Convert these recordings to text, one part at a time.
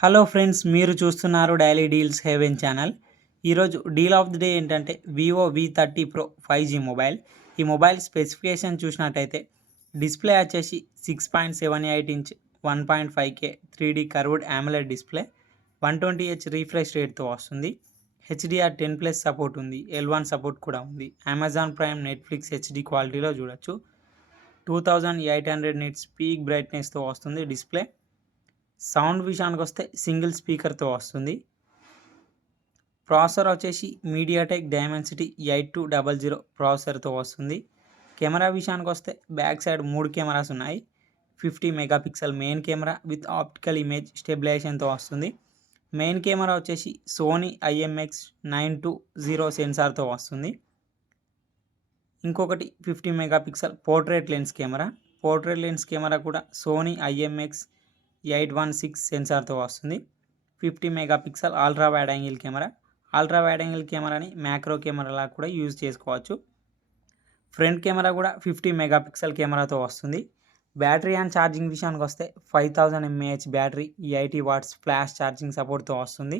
Hello friends, మీరు చూస్తున్నారు daily deals heaven channel. ఈరోజు డీల్ ఆఫ్ ది డే ఏంటంటే Vivo V30 Pro 5G mobile. ఈ మొబైల్ స్పెసిఫికేషన్ చూసినట్టయితే డిస్ప్లే వచ్చేసి 6.78 inch 1.5K 3D curved AMOLED display, 120Hz refresh రేట్తో వస్తుంది. HDR10+ సపోర్ట్ ఉంది, L1 సపోర్ట్ కూడా ఉంది. అమెజాన్ ప్రైమ్, నెట్ఫ్లిక్స్ HD క్వాలిటీలో చూడొచ్చు. 2800 నిట్స్ పీక్ బ్రైట్నెస్తో వస్తుంది డిస్ప్లే. సౌండ్ విషయానికి వస్తే సింగిల్ స్పీకర్తో వస్తుంది. ప్రాసెసర్ వచ్చేసి మీడియాటెక్ డైమెన్సిటీ 8200 ప్రాసెసర్తో వస్తుంది. కెమెరా విషయానికి వస్తే బ్యాక్ సైడ్ 3 కెమెరాస్ ఉన్నాయి. 50 megapixel main camera with optical image స్టెబిలైజేషన్తో వస్తుంది. మెయిన్ కెమెరా వచ్చేసి సోనీ IMX920 సెన్సార్తో వస్తుంది. ఇంకొకటి 50 megapixel portrait lens camera. Portrait lens camera కూడా సోనీ IMX816 సెన్సార్తో వస్తుంది. 50 megapixel ultra wide angle camera. Ultra wide angle కెమెరాని మ్యాక్రో కెమెరాలా కూడా యూజ్ చేసుకోవచ్చు. ఫ్రంట్ కెమెరా కూడా 50 మెగాపిక్సెల్ కెమెరాతో వస్తుంది. బ్యాటరీ అండ్ ఛార్జింగ్ విషయానికి వస్తే 5000 mAh battery, 80 watts flash charging సపోర్ట్తో వస్తుంది.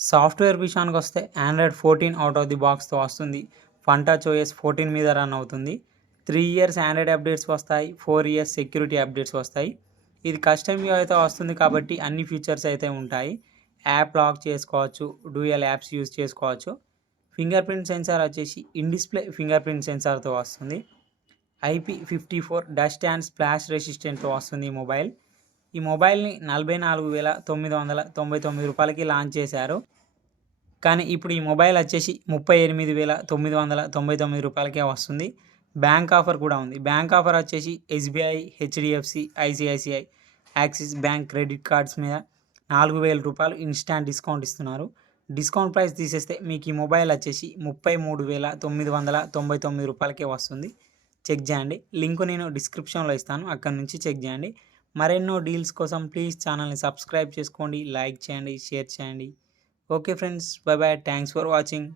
సాఫ్ట్వేర్ విషయానికి వస్తే Android 14 అవుట్ ఆఫ్ ది బాక్స్తో వస్తుంది. ఫంటచ్ OS 14 మీద రన్ అవుతుంది. 3 ఇయర్స్ ఆండ్రాయిడ్ అప్డేట్స్ వస్తాయి, 4 ఇయర్స్ సెక్యూరిటీ అప్డేట్స్ వస్తాయి. ఇది కస్టమ్ వ్యూ అయితే వస్తుంది కాబట్టి అన్ని ఫీచర్స్ అయితే ఉంటాయి. యాప్ లాక్ చేసుకోవచ్చు, డ్యూయల్ యాప్స్ యూజ్ చేసుకోవచ్చు. ఫింగర్ ప్రింట్ సెన్సార్ వచ్చేసి ఇన్ డిస్ప్లే ఫింగర్ ప్రింట్ సెన్సార్తో వస్తుంది. IP54 డస్ట్ అండ్ స్ప్లాష్ రెసిస్టెంట్తో వస్తుంది ఈ మొబైల్. ఈ మొబైల్ని 44,999 రూపాయలకి లాంచ్ చేశారు. కానీ ఇప్పుడు ఈ మొబైల్ వచ్చేసి 38,999 రూపాయలకే వస్తుంది. బ్యాంక్ ఆఫర్ కూడా ఉంది. బ్యాంక్ ఆఫర్ వచ్చేసి SBI, HDFC, ICICI, axis bank credit cards మీద 4,000 రూపాయలు ఇన్స్టాంట్ డిస్కౌంట్ ఇస్తున్నారు. డిస్కౌంట్ ప్రైస్ తీసేస్తే మీకు ఈ మొబైల్ వచ్చేసి 33,999 రూపాయలకే వస్తుంది. చెక్ చేయండి. లింక్ నేను డిస్క్రిప్షన్లో ఇస్తాను, అక్కడ నుంచి చెక్ చేయండి. మరెన్నో డీల్స్ కోసం ప్లీజ్ ఛానల్ని సబ్స్క్రైబ్ చేసుకోండి, లైక్ చేయండి, షేర్ చేయండి. Okay friends, bye bye, thanks for watching.